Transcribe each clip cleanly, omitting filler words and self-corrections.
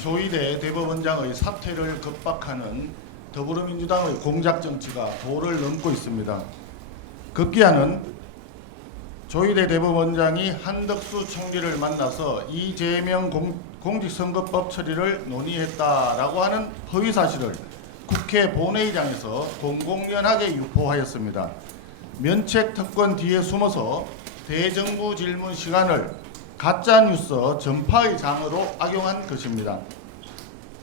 조희대 대법원장의 사퇴를 급박하는 더불어민주당의 공작정치가 도를 넘고 있습니다. 급기야는 조희대 대법원장이 한덕수 총리를 만나서 이재명 공직선거법 처리를 논의했다라고 하는 허위사실을 국회 본회의장에서 공공연하게 유포하였습니다. 면책특권 뒤에 숨어서 대정부 질문 시간을 가짜뉴스 전파의 장으로 악용한 것입니다.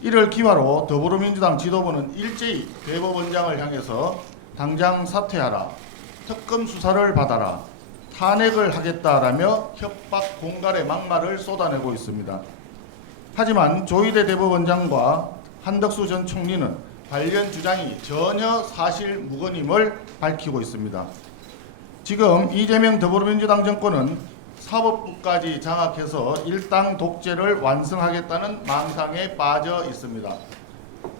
이를 기화로 더불어민주당 지도부는 일제히 대법원장을 향해서 당장 사퇴하라, 특검 수사를 받아라, 탄핵을 하겠다라며 협박 공갈의 막말을 쏟아내고 있습니다. 하지만 조희대 대법원장과 한덕수 전 총리는 관련 주장이 전혀 사실무근임을 밝히고 있습니다. 지금 이재명 더불어민주당 정권은 사법부까지 장악해서 일당 독재를 완성하겠다는 망상에 빠져 있습니다.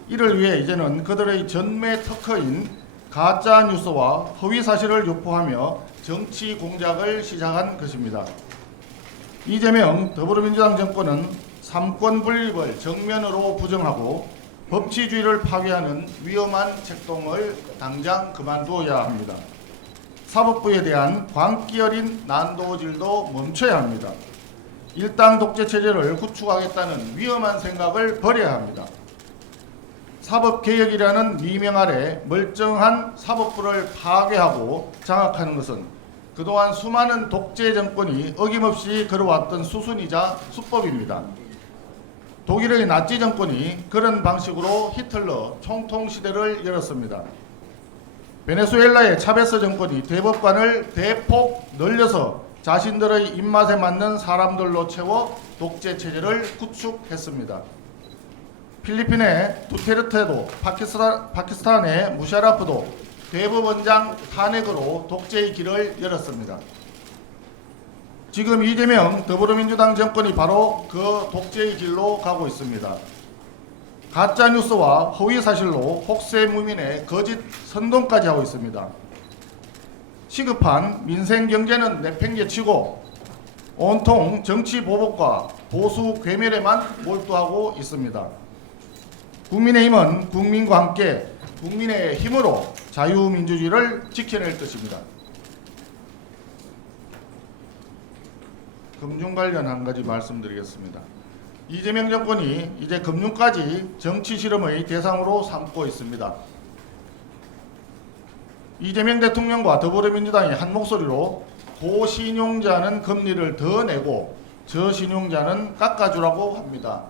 이를 위해 이제는 그들의 전매 특허인 가짜뉴스와 허위사실을 유포하며 정치 공작을 시작한 것입니다. 이재명 더불어민주당 정권은 삼권 분립을 정면으로 부정하고 법치주의를 파괴하는 위험한 책동을 당장 그만두어야 합니다. 사법부에 대한 광기 어린 난도질도 멈춰야 합니다. 일당 독재 체제를 구축하겠다는 위험한 생각을 버려야 합니다. 사법개혁이라는 미명 아래 멀쩡한 사법부를 파괴하고 장악하는 것은 그동안 수많은 독재 정권이 어김없이 걸어왔던 수순이자 수법입니다. 독일의 나치 정권이 그런 방식으로 히틀러 총통시대를 열었습니다. 베네수엘라의 차베스 정권이 대법관을 대폭 늘려서 자신들의 입맛에 맞는 사람들로 채워 독재 체제를 구축했습니다. 필리핀의 두테르테도 파키스탄의 무샤라프도 대법원장 탄핵으로 독재의 길을 열었습니다. 지금 이재명 더불어민주당 정권이 바로 그 독재의 길로 가고 있습니다. 가짜뉴스와 허위사실로 혹세무민의 거짓 선동까지 하고 있습니다. 시급한 민생경제는 내팽개치고 온통 정치 보복과 보수 괴멸에만 몰두하고 있습니다. 국민의힘은 국민과 함께 국민의 힘으로 자유민주주의를 지켜낼 것입니다. 금융 관련 한 가지 말씀드리겠습니다. 이재명 정권이 이제 금융까지 정치 실험의 대상으로 삼고 있습니다. 이재명 대통령과 더불어민주당이 한 목소리로 고신용자는 금리를 더 내고 저신용자는 깎아주라고 합니다.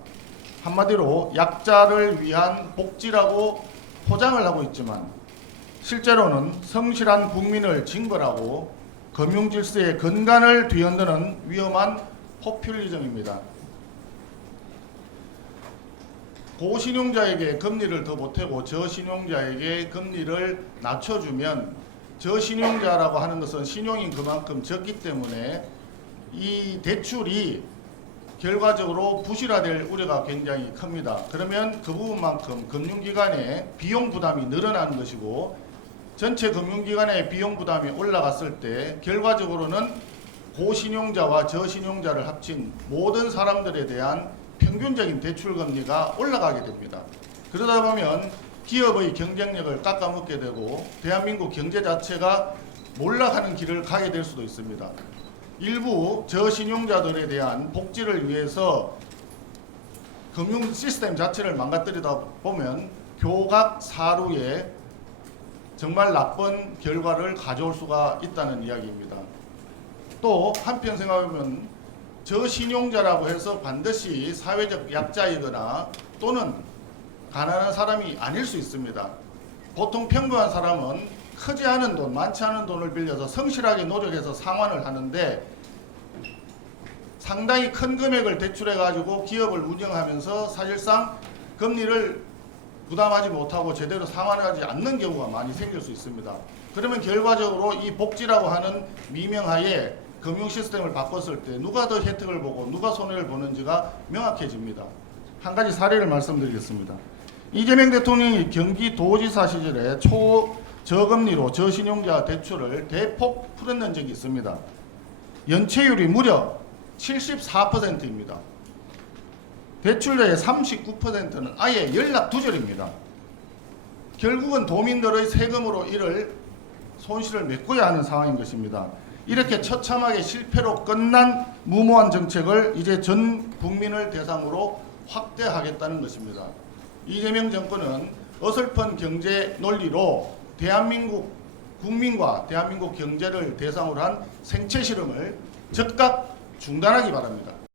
한마디로 약자를 위한 복지라고 포장을 하고 있지만 실제로는 성실한 국민을 징벌하고 금융질서의 근간을 뒤흔드는 위험한 포퓰리즘입니다. 고신용자에게 금리를 더 보태고 저신용자에게 금리를 낮춰주면 저신용자라고 하는 것은 신용이 그만큼 적기 때문에 이 대출이 결과적으로 부실화될 우려가 굉장히 큽니다. 그러면 그 부분만큼 금융기관의 비용 부담이 늘어나는 것이고 전체 금융기관의 비용 부담이 올라갔을 때 결과적으로는 고신용자와 저신용자를 합친 모든 사람들에 대한 평균적인 대출금리가 올라가게 됩니다. 그러다 보면 기업의 경쟁력을 깎아먹게 되고 대한민국 경제 자체가 몰락하는 길을 가게 될 수도 있습니다. 일부 저신용자들에 대한 복지를 위해서 금융 시스템 자체를 망가뜨리다 보면 교각사루에 정말 나쁜 결과를 가져올 수가 있다는 이야기입니다. 또 한편 생각해보면 저신용자라고 해서 반드시 사회적 약자이거나 또는 가난한 사람이 아닐 수 있습니다. 보통 평범한 사람은 크지 않은 돈, 많지 않은 돈을 빌려서 성실하게 노력해서 상환을 하는데 상당히 큰 금액을 대출해가지고 기업을 운영하면서 사실상 금리를 부담하지 못하고 제대로 상환하지 않는 경우가 많이 생길 수 있습니다. 그러면 결과적으로 이 복지라고 하는 미명하에 금융 시스템을 바꿨을 때 누가 더 혜택을 보고 누가 손해를 보는지가 명확해집니다. 한 가지 사례를 말씀드리겠습니다. 이재명 대통령이 경기도지사 시절에 저금리로 저신용자 대출을 대폭 풀어낸 적이 있습니다. 연체율이 무려 74%입니다. 대출자의 39%는 아예 연락 두절입니다. 결국은 도민들의 세금으로 이를 손실을 메꿔야 하는 상황인 것입니다. 이렇게 처참하게 실패로 끝난 무모한 정책을 이제 전 국민을 대상으로 확대하겠다는 것입니다. 이재명 정권은 어설픈 경제 논리로 대한민국 국민과 대한민국 경제를 대상으로 한 생체 실험을 즉각 중단하기 바랍니다.